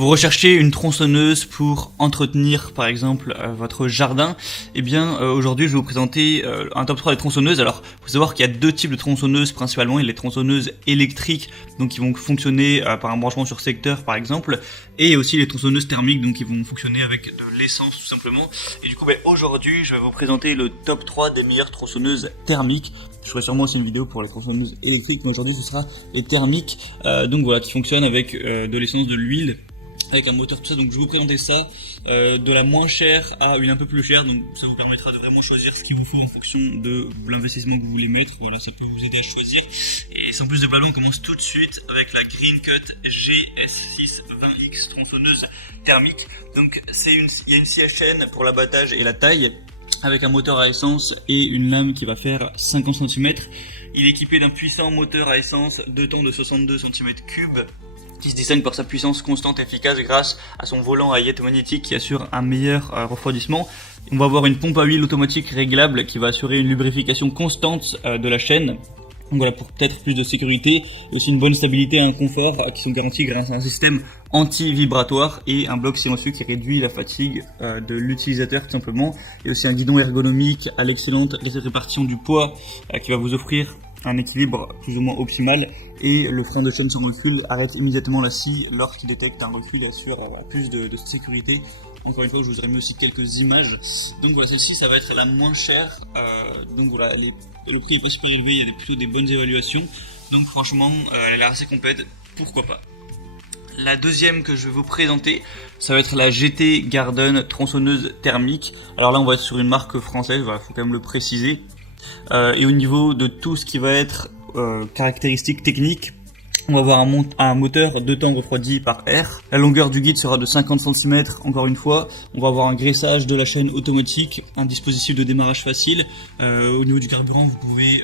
Vous recherchez une tronçonneuse pour entretenir par exemple votre jardin, eh bien aujourd'hui je vais vous présenter un top 3 des tronçonneuses. Alors il faut savoir qu'il y a deux types de tronçonneuses principalement. Il y a les tronçonneuses électriques, donc qui vont fonctionner par un branchement sur secteur par exemple, et aussi les tronçonneuses thermiques, donc qui vont fonctionner avec de l'essence tout simplement. Et du coup aujourd'hui je vais vous présenter le top 3 des meilleures tronçonneuses thermiques. Je ferai sûrement aussi une vidéo pour les tronçonneuses électriques, mais aujourd'hui ce sera les thermiques, donc voilà, qui fonctionnent avec de l'essence, de l'huile, avec un moteur, tout ça. Donc je vais vous présenter ça de la moins chère à une un peu plus chère, donc ça vous permettra de vraiment choisir ce qu'il vous faut en fonction de l'investissement que vous voulez mettre. Voilà, ça peut vous aider à choisir. Et sans plus de blabla, on commence tout de suite avec la Greencut GS6 20X tronçonneuse thermique. Donc il y a une scie à chaîne pour l'abattage et la taille, avec un moteur à essence et une lame qui va faire 50 cm. Il est équipé d'un puissant moteur à essence 2 temps de 62 cm3, qui se distingue par sa puissance constante et efficace grâce à son volant à ayette magnétique qui assure un meilleur refroidissement. On va avoir une pompe à huile automatique réglable qui va assurer une lubrification constante de la chaîne. Donc voilà, pour peut-être plus de sécurité, et aussi une bonne stabilité et un confort qui sont garantis grâce à un système anti-vibratoire et un bloc silencieux qui réduit la fatigue de l'utilisateur tout simplement. Et aussi un guidon ergonomique à l'excellente répartition du poids qui va vous offrir un équilibre plus ou moins optimal. Et le frein de chaîne sans recul arrête immédiatement la scie lorsqu'il détecte un recul et assure plus de sécurité. Encore une fois, je vous aurais mis aussi quelques images. Donc voilà, celle-ci, ça va être la moins chère. Donc voilà, le prix est pas super élevé, il y a plutôt des bonnes évaluations. Donc franchement, elle a l'air assez complète, pourquoi pas. La deuxième que je vais vous présenter, ça va être la GT Garden tronçonneuse thermique. Alors là, on va être sur une marque française, voilà, faut quand même le préciser. Et au niveau de tout ce qui va être caractéristiques techniques, on va avoir un moteur 2 temps refroidi par air. La longueur du guide sera de 50 cm, encore une fois. On va avoir un graissage de la chaîne automatique, un dispositif de démarrage facile. Au niveau du carburant, vous pouvez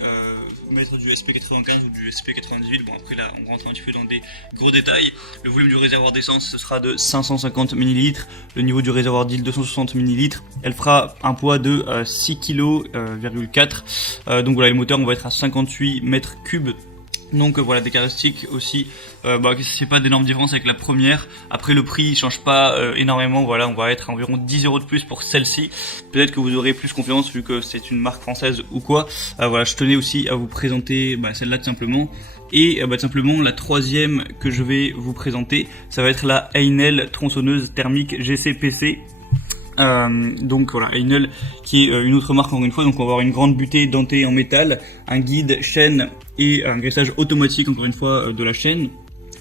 mettre du SP95 ou du SP98. Bon, après là, on rentre un petit peu dans des gros détails. Le volume du réservoir d'essence, ce sera de 550 ml. Le niveau du réservoir d'huile, 260 ml. Elle fera un poids de 6,4 kg. Donc voilà, le moteur, on va être à 58 mètres cubes. Donc voilà, des caractéristiques aussi, c'est pas d'énormes différences avec la première. Après le prix il change pas énormément, voilà, on va être à environ 10 € de plus pour celle-ci. Peut-être que vous aurez plus confiance vu que c'est une marque française ou quoi. Voilà, je tenais aussi à vous présenter celle-là tout simplement. Et tout simplement la troisième que je vais vous présenter, ça va être la Heinel tronçonneuse thermique GCPC. Donc voilà, Heinel qui est une autre marque encore une fois. Donc on va avoir une grande butée dentée en métal, un guide, chaîne et un graissage automatique encore une fois de la chaîne.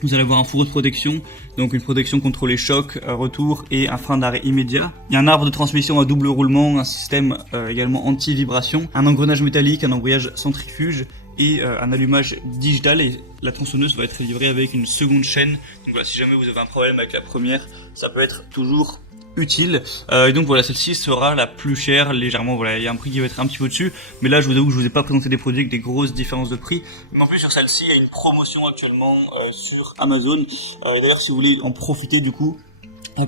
Vous allez avoir un fourreau de protection, donc une protection contre les chocs, retour et un frein d'arrêt immédiat. Il y a un arbre de transmission à double roulement, un système également anti-vibration, un engrenage métallique, un embrayage centrifuge et un allumage digital. Et la tronçonneuse va être livrée avec une seconde chaîne. Donc voilà, si jamais vous avez un problème avec la première, ça peut être toujours utile. Et donc voilà, celle-ci sera la plus chère légèrement. Voilà, il y a un prix qui va être un petit peu dessus, mais là je vous avoue que je vous ai pas présenté des produits avec des grosses différences de prix. Mais en plus sur celle-ci il y a une promotion actuellement sur Amazon. Et d'ailleurs si vous voulez en profiter du coup,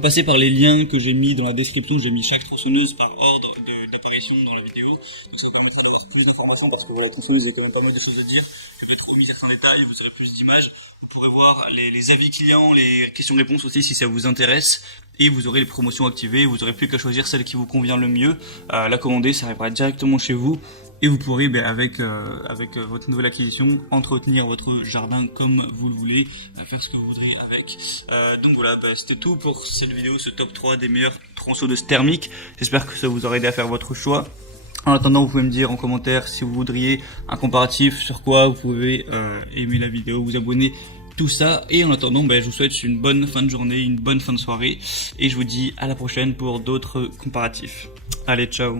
passez par les liens que j'ai mis dans la description. J'ai mis chaque tronçonneuse par ordre d'apparition dans la vidéo, donc ça vous permettra d'avoir plus d'informations, parce que voilà, la tronçonneuse, il y a quand même pas mal de choses à dire. Je vais peut-être omis certains détails, vous aurez plus d'images. Vous pourrez voir les avis clients, les questions-réponses aussi si ça vous intéresse, et vous aurez les promotions activées. Vous aurez plus qu'à choisir celle qui vous convient le mieux, la commander, ça arrivera directement chez vous. Et vous pourrez, avec votre nouvelle acquisition, entretenir votre jardin comme vous le voulez, faire ce que vous voudrez avec. Donc voilà, c'était tout pour cette vidéo, ce top 3 des meilleures tronçonneuses thermiques. J'espère que ça vous aura aidé à faire votre choix. En attendant, vous pouvez me dire en commentaire si vous voudriez un comparatif sur quoi. Vous pouvez aimer la vidéo, vous abonner, tout ça. Et en attendant, je vous souhaite une bonne fin de journée, une bonne fin de soirée. Et je vous dis à la prochaine pour d'autres comparatifs. Allez, ciao!